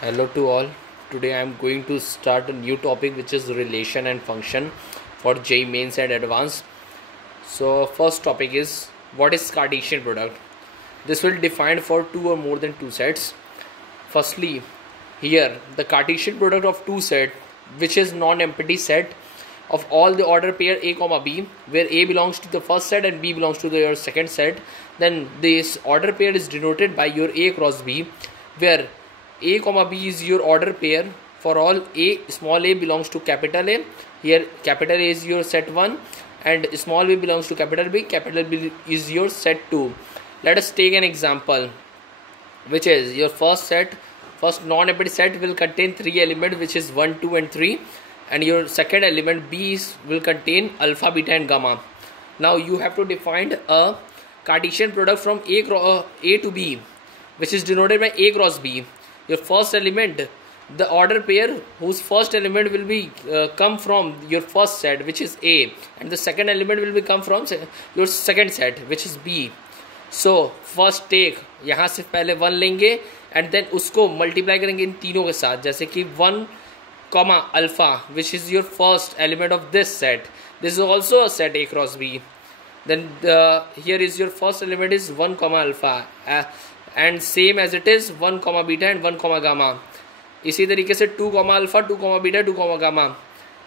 Hello to all. Today I am going to start a new topic which is relation and function for JEE Mains and Advanced. So first topic is what is Cartesian product. This will define for two or more than two sets. Firstly, here the Cartesian product of two set which is non-empty set of all the order pair A comma B, where A belongs to the first set and B belongs to your second set. Then this order pair is denoted by your A cross B, where A comma B is your order pair for all A, small a belongs to capital A. Here capital A is your set 1 and small b belongs to capital B is your set 2. Let us take an example, which is your first non-empty set will contain three elements, which is 1, 2 and 3, and your second element B will contain alpha, beta and gamma. Now you have to define a Cartesian product from A to B, which is denoted by A cross B. Your first element, the order pair whose first element will be come from your first set, which is A, and the second element will be come from your second set, which is B. So first take, यहाँ से पहले 1 लेंगे and then उसको multiply करेंगे इन तीनों के साथ, जैसे कि 1 comma alpha, which is your first element of this set. This is also a set A cross B. Then here is your first element is 1 comma alpha and same as it is 1 comma beta and 1 comma gamma. इसी तरीके से 2 comma alpha, 2 comma beta, 2 comma gamma.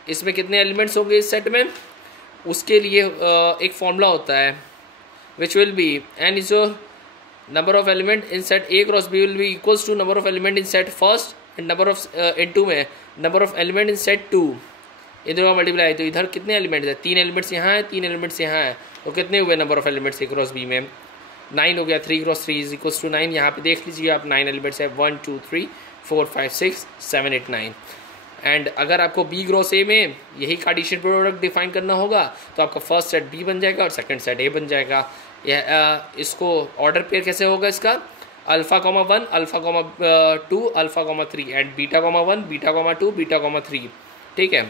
इसमें कितने elements होंगे इस set में, उसके लिए एक फॉर्मूला होता है which will be n is your number of element in set A cross B will be equals to number of element in set first and number of n2 में number of element in set 2. इन दोनों का multiply, तो इधर कितने elements हैं, 3 elements यहाँ हैं, 3 elements यहाँ हैं, तो कितने हुए number of elements A cross B में, 9 हो गया. 3 क्रॉस 3 इज इक्वल्स टू 9. यहाँ पे देख लीजिए आप 9 एलिमेंट्स है, 1 2 3 4 5 6 7 8 9. एंड अगर आपको B क्रॉस A में यही कार्टेशियन प्रोडक्ट डिफाइन करना होगा तो आपका फर्स्ट सेट B बन जाएगा और सेकंड सेट A बन जाएगा. यह इसको ऑर्डर पेयर कैसे होगा इसका, alpha comma 1 alpha comma 2 alpha comma 3 and beta comma 1 beta comma 2 beta comma 3. ठीक है.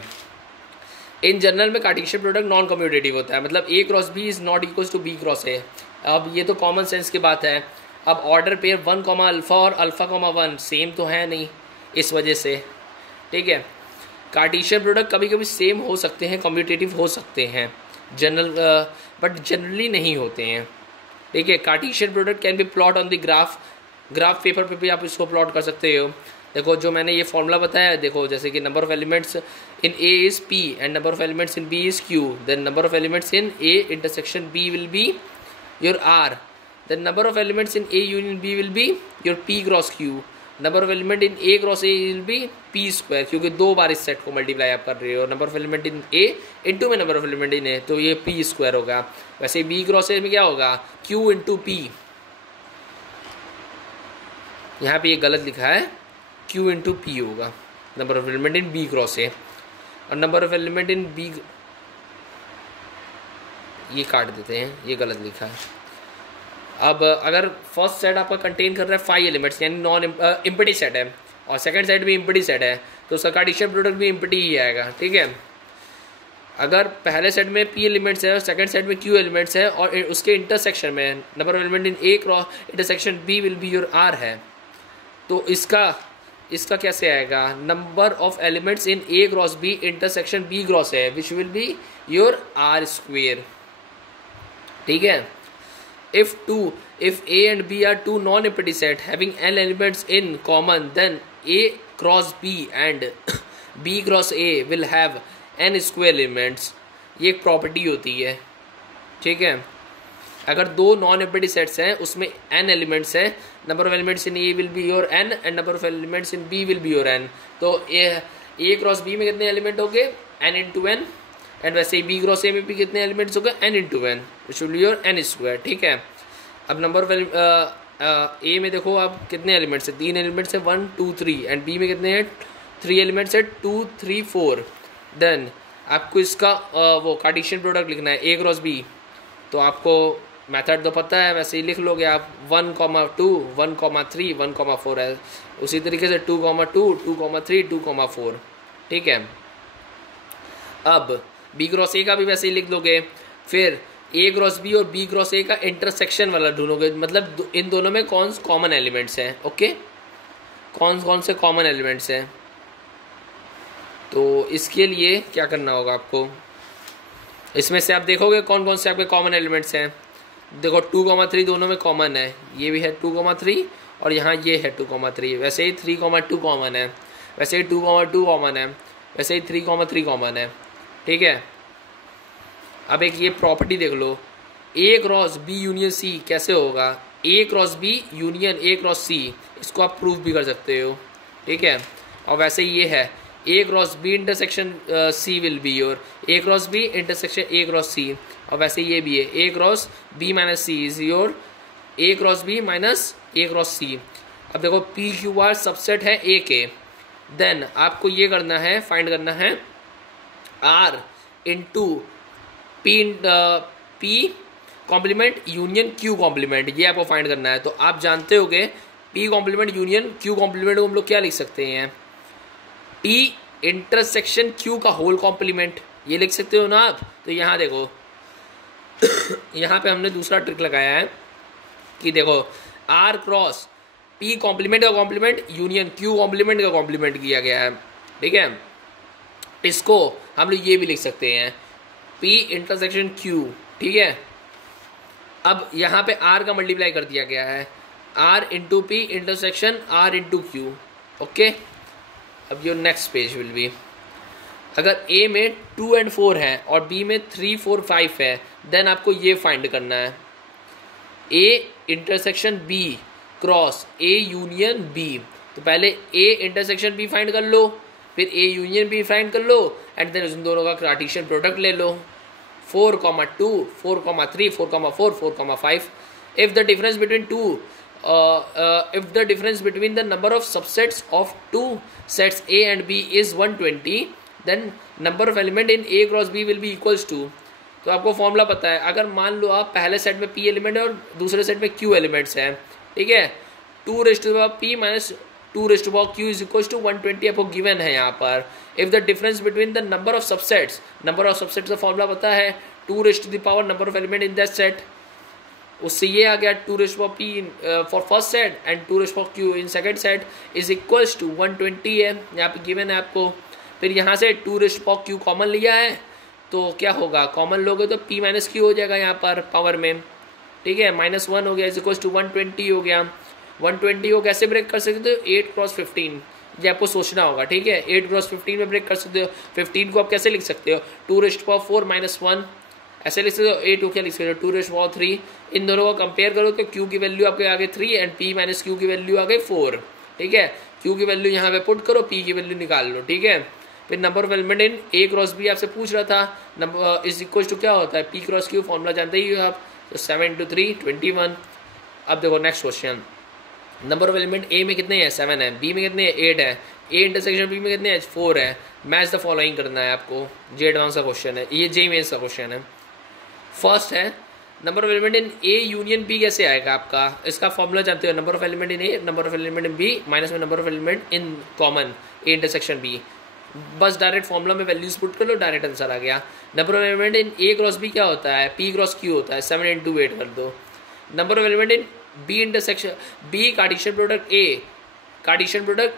इन जनरल में कार्टेशियन प्रोडक्ट नॉन कम्यूटेटिव होता है, मतलब A cross B is not equals to B cross A. अब ये तो कॉमन सेंस की बात है. अब ऑर्डर पेयर 1 कॉमा अल्फा और अल्फा कॉमा 1 सेम तो है नहीं, इस वजह से. ठीक है. कार्टेशियन प्रोडक्ट कभी कभी सेम हो सकते हैं, कम्यूटेटिव हो सकते हैं, जनरल बट जनरली नहीं होते हैं. ठीक है. Cartesian product can be plot on the graph paper पे भी आप इसको प्लॉट कर सकते हो. देखो जो मैंने ये फॉर्मूला बताया, देखो जैसे कि number of elements in A is P and number of elements in B is Q, then number of elements in A intersection B will be your R, then number of elements in A union B will be your P cross Q, number of element in A cross A will be P square, क्योंकि दो बार इस set को multiply आप कर रहे हो. Number of element in A into में number of element in A, तो ये P स्क्वायर होगा. वैसे B क्रॉस A में क्या होगा, Q इंटू P. यहाँ पे ये गलत लिखा है, Q इंटू P होगा number of element in B cross A, और number of element in B ये काट देते हैं, ये गलत लिखा है. अब अगर फर्स्ट सेट आपका कंटेन कर रहा है 5 एलिमेंट्स यानी नॉन इम्पटी सेट है और सेकंड सेट भी इम्पटी सेट है, तो उसका कार्टेशियन प्रोडक्ट भी इम्पटी ही आएगा. ठीक है. अगर पहले सेट में P एलिमेंट्स है और सेकंड सेट में Q एलिमेंट्स है और उसके इंटरसेक्शन में number of element in A cross intersection B will be your R है, तो इसका कैसे आएगा, number of elements in A cross B intersection B cross है which will be your R square. ठीक है. If A and B are two non-empty set having n elements in common, then A cross B and B cross A will have n square elements. ये एक property होती है. ठीक है. अगर दो नॉन एम्प्टी सेट्स हैं उसमें n एलिमेंट्स हैं, number of elements in A will be your n and number of elements in B will be your n, तो A क्रॉस B में कितने एलिमेंट होंगे, n इंटू n, एंड वैसे ही B cross A में भी कितने elements होंगे, n into n, which will be your n square. ठीक है. अब नंबर ऑफ A में देखो आप कितने एलिमेंट्स हैं, 3 एलिमेंट्स हैं 1 2 3, एंड B में कितने हैं 3 एलिमेंट्स हैं 2 3 4. देन आपको इसका वो कार्टेशियन प्रोडक्ट लिखना है A क्रॉस B, तो आपको मेथड तो पता है, वैसे ही लिख लोगे आप 1 2 1 3 1 4 है, उसी तरीके से 2 2 2 3 2 4. ठीक है. अब B क्रॉस A का भी वैसे ही लिख लोगे, फिर ए क्रॉस बी और बी क्रॉस ए का इंटरसेक्शन वाला ढूंढोगे, मतलब इन दोनों में कौन कॉमन एलिमेंट्स हैं. ओके, कौन कौन से कॉमन एलिमेंट्स हैं। तो इसके लिए क्या करना होगा आपको, इसमें से आप देखोगे कौन कौन से आपके कॉमन एलिमेंट्स हैं। देखो 2,3 दोनों में कॉमन है, ये भी है 2,3 और यहाँ ये है 2,3। वैसे ही 3,2 कॉमन है, वैसे ही 2,2 कॉमन है, वैसे ही 3,3 कॉमन है। ठीक है, अब एक ये प्रॉपर्टी देख लो, A cross B union C कैसे होगा। A cross B union A cross C, इसको आप प्रूफ भी कर सकते हो। ठीक है, और वैसे ही ये है A cross B intersection C will be your A cross B intersection A cross C, और वैसे ये भी है A cross B minus C is your A cross B minus A cross C. अब देखो पी क्यू आर सबसेट है ए के, then आपको ये करना है, फाइंड करना है R into P complement union Q complement, ये आपको फाइंड करना है। तो आप जानते होगे P complement union Q complement को हम लोग क्या लिख सकते हैं, पी इंटरसेक्शन क्यू का होल कॉम्प्लीमेंट, ये लिख सकते हो ना आप। तो यहाँ देखो यहाँ पे हमने दूसरा ट्रिक लगाया है कि देखो आर क्रॉस पी कॉम्प्लीमेंट का कॉम्प्लीमेंट यूनियन क्यू कॉम्प्लीमेंट का कॉम्प्लीमेंट किया गया है। ठीक है, इसको हम लोग ये भी लिख सकते हैं पी इंटरसेक्शन क्यू। ठीक है, अब यहाँ पे आर का मल्टीप्लाई कर दिया गया है, R into P intersection R into Q. Okay, अब your next page will be, अगर ए में 2 और 4 है और बी में 3, 4, 5 है, देन आपको ये फाइंड करना है A intersection B cross A union B. तो पहले ए इंटरसेक्शन बी फाइंड कर लो, फिर ए यूनियन बी फाइंड कर लो, एंड देन उन दोनों का कार्टेशियन प्रोडक्ट ले लो। 4,2, 4,3, 4,4, 4,5. If the difference between the number of subsets of two sets A and B is 120, then number of element in A cross B will be equals to. तो आपको formula पता है, अगर मान लो आप पहले सेट में P एलिमेंट है और दूसरे सेट में Q एलिमेंट्स हैं, ठीक है, 2p minus 2q is equal to 120 आपको गिवन है यहाँ पर। If the difference between the number of subsets का फॉर्मूला पता है 2 number of element in that set, उससे ये आ गया 2p for first set and 2q in second set is equals to 120 है, यहाँ पे गिवन है आपको। फिर यहाँ से 2q कॉमन लिया है तो क्या होगा, कॉमन लोगे तो p माइनस q हो जाएगा यहाँ पर पावर में, ठीक है, -1 हो गया इज इक्वल्स टू 120 हो गया। 120 को कैसे ब्रेक कर सकते हो, 8 क्रॉस 15, ये आपको सोचना होगा, ठीक है, 8 क्रॉस 15 में ब्रेक कर सकते हो। 15 को आप कैसे लिख सकते हो, 2⁴ माइनस 1 ऐसे लिख सकते हो। 8 को क्या लिख सकते हो, 2⁴, इन दोनों को कंपेयर करो तो q की वैल्यू आपके आगे 3 एंड p माइनस q की वैल्यू आगे 4, ठीक है, q की वैल्यू यहाँ पे पुट करो, p की वैल्यू निकाल लो, ठीक है। फिर number of element in a cross b आपसे पूछ रहा था, नंबर इज इक्वल टू क्या होता है, p क्रॉस q, फॉर्मूला जानते ही हो आप, तो 7 × 3 21। अब देखो next question, number of element A में कितने हैं, 7 है, बी में कितने हैं, 8 है, ए इंटरसेक्शन बी में कितने हैं, 4 है। मैच द फॉलोइंग करना है आपको, जे एडवांस का क्वेश्चन है, ये जे मेंस का क्वेश्चन है। फर्स्ट है number of element in A union B कैसे आएगा आपका, इसका फॉर्मूला जानते हो, number of element in A number of element in B minus में number of element in common A intersection B, बस डायरेक्ट फॉर्मूला में वैल्यूज पुट कर लो, डायरेक्ट आंसर आ गया। Number of element in A cross B क्या होता है, पी क्रॉस क्यू होता है, 7 × 8 कर दो। Number of element in B intersection B Cartesian product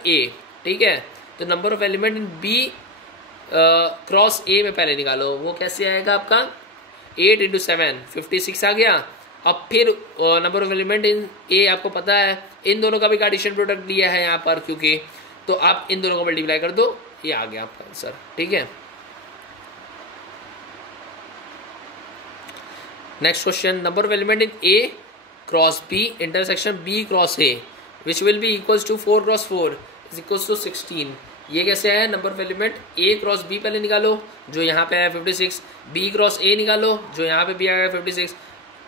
A, ठीक है, तो number of element in B cross A में पहले निकालो, वो कैसे आएगा आपका, 8 × 7 56 आ गया। अब फिर नंबर ऑफ एलिमेंट इन ए आपको पता है, इन दोनों का भी कार्टेशियन प्रोडक्ट दिया है यहाँ पर क्योंकि, तो आप इन दोनों को मल्टीप्लाई कर दो, ये आ गया आपका आंसर, ठीक है। Next question, number of element in A cross B intersection B cross A which will be equals to 4 × 4 is equals to 16। ये कैसे है, number of element A cross B पहले निकालो जो यहाँ पे है 56, बी क्रॉस ए निकालो जो यहाँ पे भी आ गया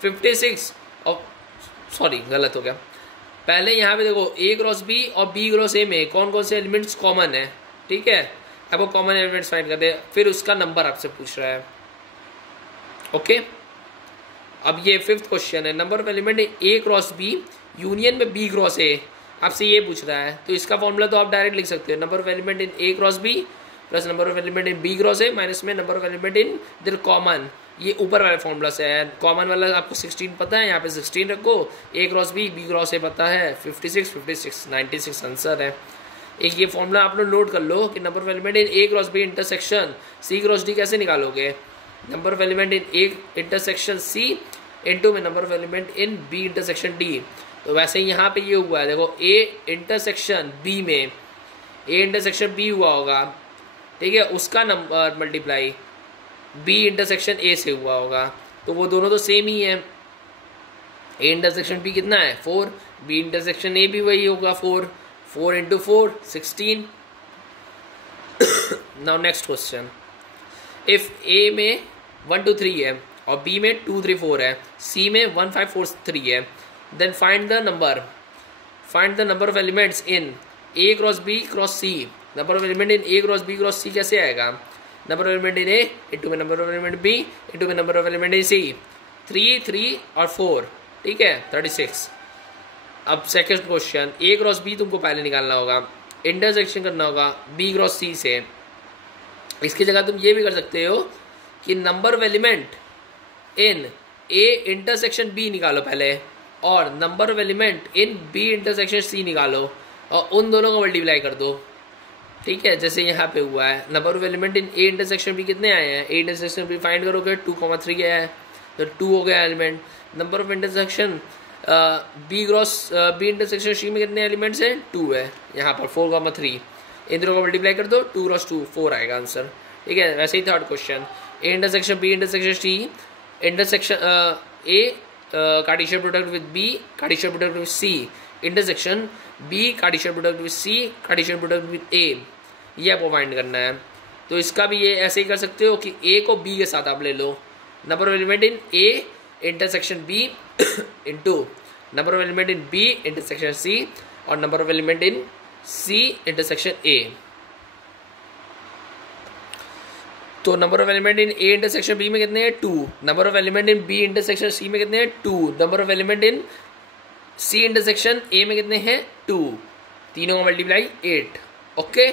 56 और सॉरी गलत हो गया, पहले यहाँ पे देखो ए क्रॉस बी और बी क्रॉस ए में कौन कौन से एलिमेंट्स कॉमन है, ठीक है, आपको कॉमन एलिमेंट्स फाइंड कर दे, फिर उसका नंबर आपसे पूछ रहा है, ओके। अब ये 5th क्वेश्चन है, number of element A cross B union में बी क्रॉस ए, आपसे ये पूछ रहा है, तो इसका फॉर्मूला तो आप डायरेक्ट लिख सकते हो, number of element in A cross B plus number of element in B cross A minus में number of element in their common ये ऊपर वाले फॉर्मूला से है। कॉमन वाला आपको 16 पता है, यहाँ पे 16 रखो, A cross B, B cross A पता है, 56 56 96 आंसर है। एक ये फॉर्मूला आप लोग नोट कर लो कि number of element in A cross B intersection C cross D कैसे निकालोगे। Number of element in A intersection C into में number of element in B intersection D। तो वैसे ही यहाँ पे ये हुआ है, देखो A इंटरसेक्शन B में A इंटरसेक्शन B हुआ होगा, ठीक है, उसका number multiply B intersection A से हुआ होगा, तो वो दोनों तो सेम ही है। A इंटरसेक्शन B कितना है 4, B इंटरसेक्शन A भी वही होगा 4, 4 into 4 16। Now next question, if A में 1 2 3 है और B में 2 3 4 है, C में 1 5 4 3 है, then find the number of elements in A cross B cross C। Number of element in A cross B cross C कैसे आएगा, number of element in A into में number of element B into में number of element in C। 3 3 और 4, ठीक है 36। अब second question, A cross B तुमको पहले निकालना होगा, इंटरसेक्शन करना होगा B क्रॉस C से। इसकी जगह तुम ये भी कर सकते हो कि number of element in A intersection B निकालो पहले, और number of element in B intersection C निकालो और उन दोनों को मल्टीप्लाई कर दो, ठीक है, जैसे यहाँ पे हुआ है। Number of element in A intersection B कितने आए हैं, A इंटरसेक्शन B फाइंड करोगे 2,3 आया है, तो 2 हो गया element. Number of intersection B intersection C में कितने एलिमेंट्स हैं, 2 है, यहाँ पर 4,3। इन दोनों को मल्टीप्लाई कर दो, 2 क्रॉस 2 4 आएगा आंसर, ठीक है। वैसे ही third question, A intersection B intersection C intersection A Cartesian product with B Cartesian product with C intersection B Cartesian product with C Cartesian product with A, ये आपको फाइंड करना है। तो इसका भी ये ऐसे ही कर सकते हो कि A को B के साथ आप ले लो, number of element in A intersection B into number of element in B intersection C और number of element in C intersection A। तो number of element in A intersection B में कितने हैं 2, number of element in B intersection C में कितने हैं 2, number of element in C intersection A में कितने हैं 2, तीनों का मल्टीप्लाई 8। ओके।